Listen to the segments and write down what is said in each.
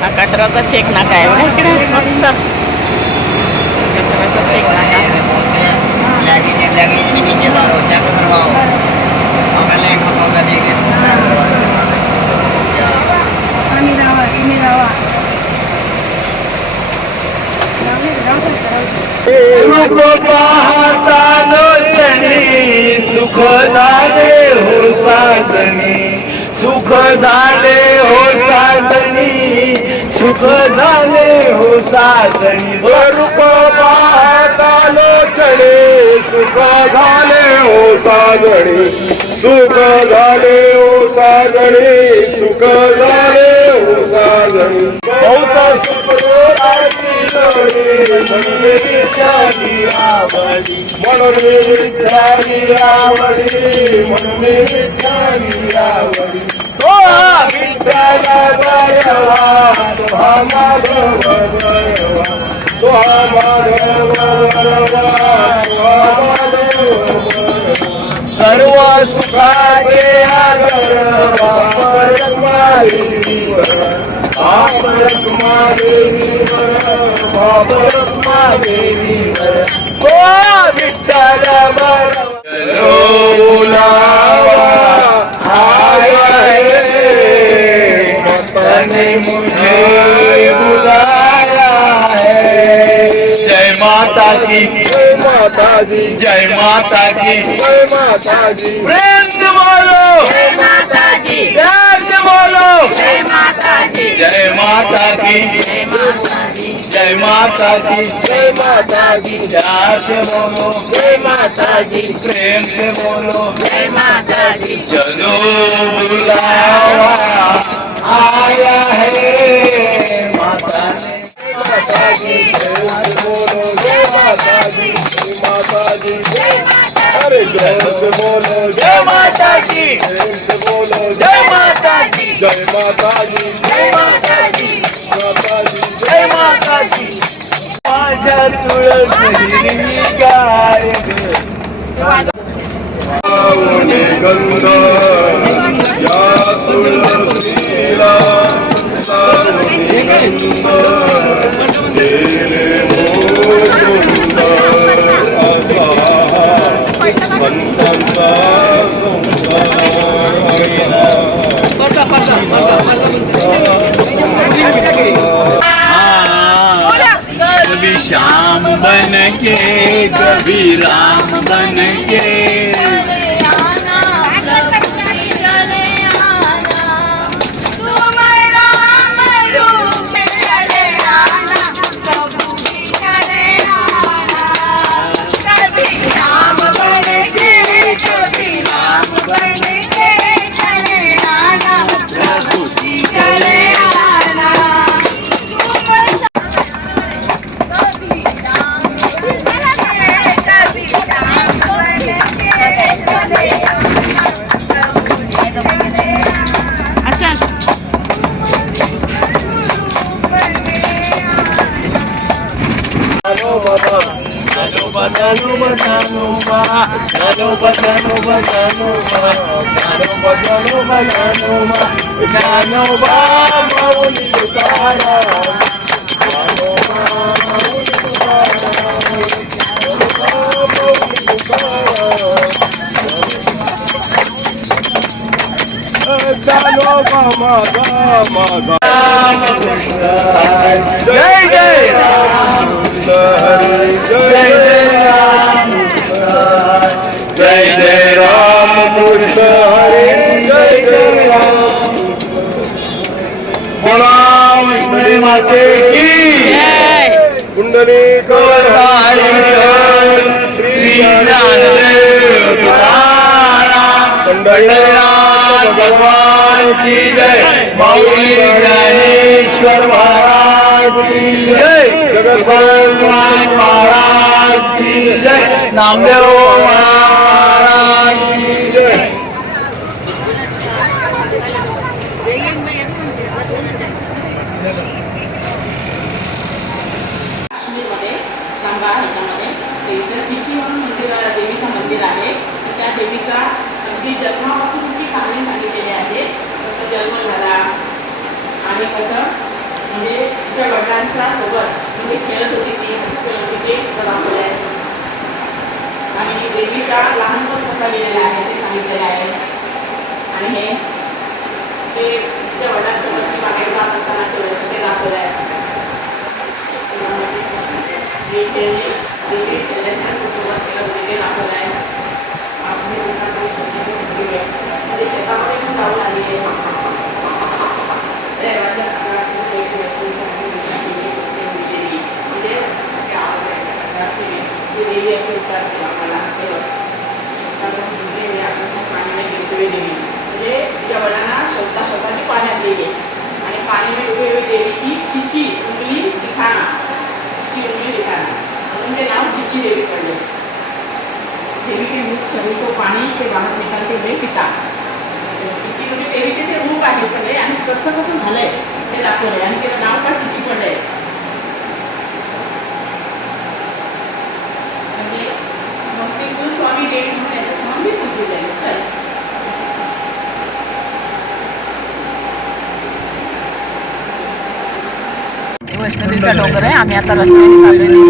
हा कचऱ्याचा चेक नाका आहे बघा इकडे मस्त. कचऱ्याचा चेक नाका. सुख झाले हो साधणी सुख झाले हो साधणी सुख झाले हो साधणी रूप पाहतानो क्षणी सुख झाले हो साधणी सुख झाले हो साधणी सुख झाले हो साधणी बहुत म्हणून म्हणून सर्व सुखाचे आदर मतने मुझे बुलाया है जय माता की जय माता जी जय माता की जय माता जी प्रेम से बोलो जय माता दी प्यार से बोलो जय माता दी जय माता की जय माता जय माता की जय माता की प्यार से बोलो जय माता दी प्रेम से बोलो जय माता दी चलो बुलावा आया है माता ने माता जी बोलो जय माता जी माता जी अरे जय बोलो जय माता बोलो जय माता जय माता जी जय माता माता जी जय माता जी माझ्या गाय या तुळशीला कभी श्याम बन के कभी राम बन के चालो मामा मामा जय माते की? कुंडली कवरधारी विठ्ठल श्री ज्ञानदेव तुकाराम पंढरीनाथ भगवान की जय. माऊली ज्ञानेश्वर महाराज की जय. जगत भगवान महाराज की जय. नामदेव महाराज की जय काश्मीरमध्ये सांगा ह्याच्यामध्ये. ते इथं चिची म्हणून मंदिर देवीचं मंदिर आहे. तर त्या देवीचा अगदी जन्मापासूनची कहाणी सांगितलेली आहे कसं जन्म झाला आणि कसं म्हणजे जे म्हणजे खेळत होती ती खेळत होती ते. सुद्धा दाखवले आहे आणि देवीचा लहानपण कसा गेलेला आहे ते सांगितलेलं आहे. आणि हे ते तिच्या वडिलांसोबत मी बागेत जात असताना खेळत ते दाखवलं आहे पाण्यात गेली आणि पाणी में देवी ही चिची उंगली दिखाना चिची उंगली दिखाना म्हणून ते नाव चिची देवी पडले देवी के मुख आम्ही ते पाणी से बाहेर पिता. की देवीचे म्हणजे ते रूप आहे सगळे आणि कसं कसं झालंय ते दाखवलंय आणि त्याला नाव का चिची पडलंय. म्हणजे मग ते कुलस्वामी देवी म्हणून याचं समोर म्हटलेलं आहे. चल. वैष्णवीचा डोंगर आहे. आम्ही आता रस्त्याने चाललोय.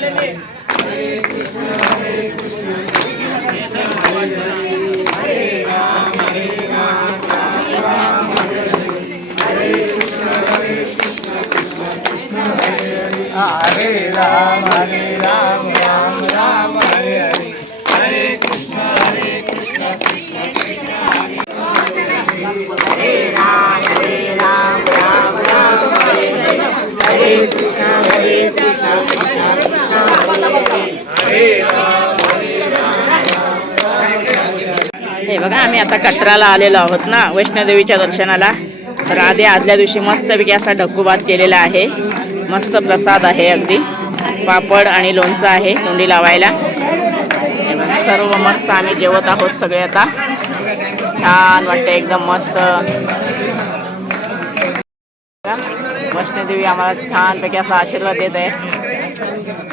हेलिकॉप्टर हो हो हेलिकॉप्टर चालला गेलं हा. ते? असं. हरे राम हरे राम राम राम हरे हरे हरे कृष्ण हरे कृष्ण कृष्ण कृष्ण हे बघा आम्ही आता कटराला आलेलो आहोत ना वैष्णोदेवीच्या दर्शनाला. तर आधी आदल्या दिवशी मस्तपैकी असा ढक्कूबात केलेला आहे. मस्त प्रसाद आहे अगदी. पापड आणि लोणचं आहे तोंडी लावायला. सर्व मस्त आम्ही जेवत आहोत सगळे आता. छान वाटतं एकदम मस्त. वैष्णोदेवी आम्हाला छानपैकी असा आशीर्वाद देत आहे.